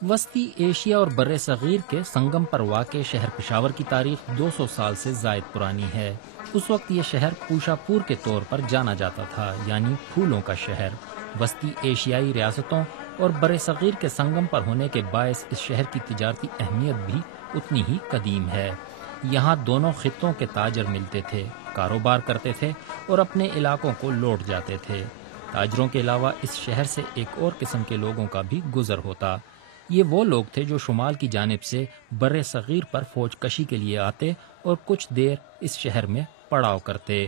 وسطی ایشیا اور بر صغیر کے سنگم پر واقع شہر پشاور کی تاریخ 200 سال سے زائد پرانی ہے۔ اس وقت یہ شہر پوشا پور کے طور پر جانا جاتا تھا، یعنی پھولوں کا شہر۔ وسطی ایشیائی ریاستوں اور بر صغیر کے سنگم پر ہونے کے باعث اس شہر کی تجارتی اہمیت بھی اتنی ہی قدیم ہے۔ یہاں دونوں خطوں کے تاجر ملتے تھے، کاروبار کرتے تھے اور اپنے علاقوں کو لوٹ جاتے تھے۔ تاجروں کے علاوہ اس شہر سے ایک اور قسم کے لوگوں کا بھی گزر ہوتا۔ یہ وہ لوگ تھے جو شمال کی جانب سے بر صغیر پر فوج کشی کے لیے آتے اور کچھ دیر اس شہر میں پڑاؤ کرتے۔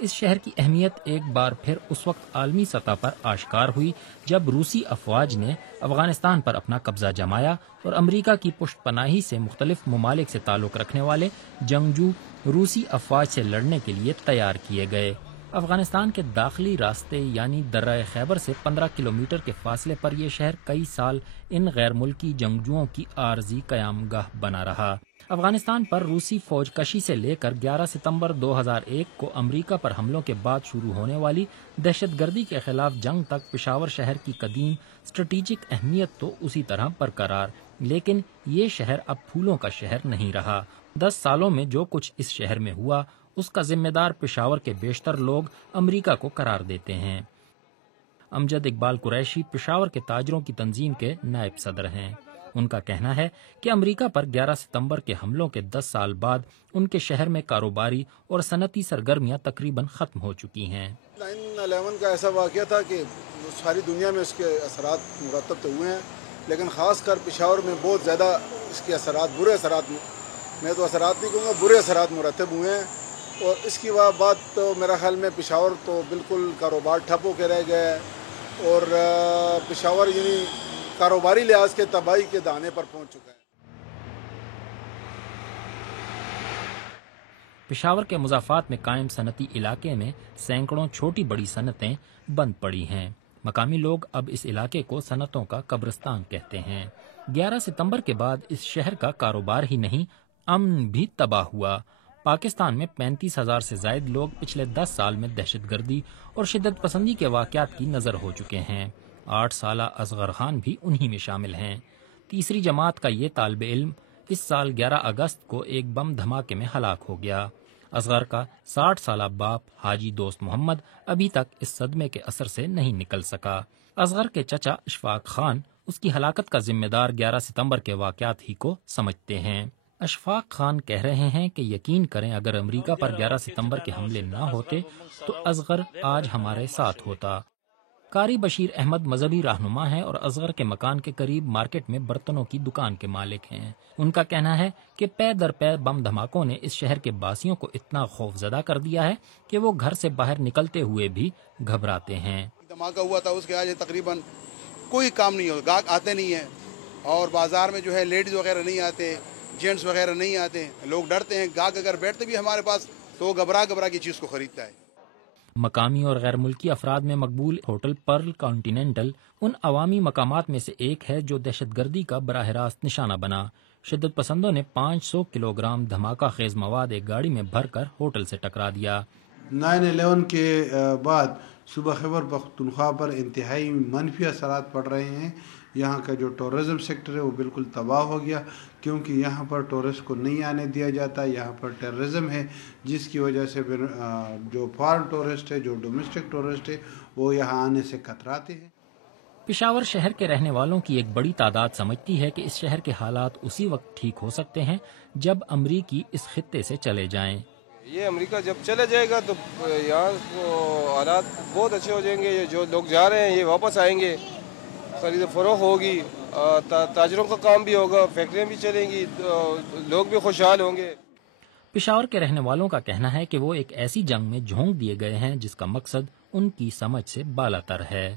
اس شہر کی اہمیت ایک بار پھر اس وقت عالمی سطح پر آشکار ہوئی جب روسی افواج نے افغانستان پر اپنا قبضہ جمایا اور امریکہ کی پشت پناہی سے مختلف ممالک سے تعلق رکھنے والے جنگجو روسی افواج سے لڑنے کے لیے تیار کیے گئے۔ افغانستان کے داخلی راستے یعنی درہ خیبر سے 15 کلومیٹر کے فاصلے پر یہ شہر کئی سال ان غیر ملکی جنگجوؤں کی عارضی قیام گاہ بنا رہا۔ افغانستان پر روسی فوج کشی سے لے کر 11 ستمبر 2001 کو امریکہ پر حملوں کے بعد شروع ہونے والی دہشت گردی کے خلاف جنگ تک پشاور شہر کی قدیم اسٹریٹجک اہمیت تو اسی طرح برقرار، لیکن یہ شہر اب پھولوں کا شہر نہیں رہا۔ 10 سالوں میں جو کچھ اس شہر میں ہوا اس کا ذمہ دار پشاور کے بیشتر لوگ امریکہ کو قرار دیتے ہیں۔ امجد اقبال قریشی پشاور کے تاجروں کی تنظیم کے نائب صدر ہیں۔ ان کا کہنا ہے کہ امریکہ پر 11 ستمبر کے حملوں کے 10 سال بعد ان کے شہر میں کاروباری اور صنعتی سرگرمیاں تقریباً ختم ہو چکی ہیں۔ 9/11 کا ایسا واقعہ تھا کہ ساری دنیا میں اس کے اثرات مرتب تو ہوئے ہیں، لیکن خاص کر پشاور میں بہت زیادہ اس کے اثرات، برے اثرات، میں تو اثرات نہیں کہوں گا، برے اثرات مرتب ہوئے ہیں۔ اور اس کی بات تو میرا خیال میں پشاور تو بالکل کاروبار ٹھپ ہو کے رہ گیا ہے، اور پشاور یعنی کاروباری لحاظ کے تباہی کے دانے پر پہنچ چکا ہے۔ پشاور کے مضافات میں قائم صنعتی علاقے میں سینکڑوں چھوٹی بڑی صنعتیں بند پڑی ہیں۔ مقامی لوگ اب اس علاقے کو صنعتوں کا قبرستان کہتے ہیں۔ 11 ستمبر کے بعد اس شہر کا کاروبار ہی نہیں، امن بھی تباہ ہوا۔ پاکستان میں 35,000 سے زائد لوگ پچھلے 10 سال میں دہشت گردی اور شدت پسندی کے واقعات کی نظر ہو چکے ہیں۔ 8 سالہ اصغر خان بھی انہی میں شامل ہیں۔ تیسری جماعت کا یہ طالب علم اس سال 11 اگست کو ایک بم دھماکے میں ہلاک ہو گیا۔ اصغر کا 60 سالہ باپ حاجی دوست محمد ابھی تک اس صدمے کے اثر سے نہیں نکل سکا۔ اصغر کے چچا اشفاق خان اس کی ہلاکت کا ذمہ دار 11 ستمبر کے واقعات ہی کو سمجھتے ہیں۔ اشفاق خان کہہ رہے ہیں کہ یقین کریں اگر امریکہ پر 11 ستمبر کے حملے نہ ہوتے تو اصغر آج ہمارے ساتھ ہوتا۔ قاری بشیر احمد مذہبی رہنما ہیں اور اصغر کے مکان کے قریب مارکیٹ میں برتنوں کی دکان کے مالک ہیں۔ ان کا کہنا ہے کہ پے در پے بم دھماکوں نے اس شہر کے باسیوں کو اتنا خوف زدہ کر دیا ہے کہ وہ گھر سے باہر نکلتے ہوئے بھی گھبراتے ہیں۔ دھماکہ ہوا تھا اس کے آج تقریباً کوئی کام نہیں ہو، گاہک آتے نہیں ہیں، اور بازار میں جو ہے لیڈیز وغیرہ نہیں آتے، جینٹس وغیرہ نہیں آتے، لوگ ڈرتے ہیں۔ گاہک اگر بیٹھتے بھی ہمارے پاس تو وہ گھبرا کی چیز کو خریدتا ہے۔ مقامی اور غیر ملکی افراد میں مقبول ہوٹل پرل کانٹیننٹل ان عوامی مقامات میں سے ایک ہے جو دہشت گردی کا براہ راست نشانہ بنا۔ شدت پسندوں نے 500 کلوگرام دھماکہ خیز مواد ایک گاڑی میں بھر کر ہوٹل سے ٹکرا دیا۔ 9/11 کے بعد صوبہ خیبر پختونخوا پر انتہائی منفی اثرات پڑ رہے ہیں۔ یہاں کا جو ٹورزم سیکٹر ہے وہ بالکل تباہ ہو گیا، کیونکہ یہاں پر ٹورسٹ کو نہیں آنے دیا جاتا۔ یہاں پر ٹیررزم ہے، جس کی وجہ سے جو فارن ٹورسٹ ہے، جو ڈومیسٹک ٹورسٹ ہے، وہ یہاں آنے سے کتراتے ہیں۔ پشاور شہر کے رہنے والوں کی ایک بڑی تعداد سمجھتی ہے کہ اس شہر کے حالات اسی وقت ٹھیک ہو سکتے ہیں جب امریکی اس خطے سے چلے جائیں۔ یہ امریکہ جب چلے جائے گا تو یہاں حالات بہت اچھے ہو جائیں گے۔ یہ جو لوگ جا رہے ہیں یہ واپس آئیں گے، خرید و فروخت ہوگی، تاجروں کا کام بھی ہوگا، فیکٹریاں بھی چلیں گی، لوگ بھی خوشحال ہوں گے۔ پشاور کے رہنے والوں کا کہنا ہے کہ وہ ایک ایسی جنگ میں جھونک دیے گئے ہیں جس کا مقصد ان کی سمجھ سے بالاتر ہے۔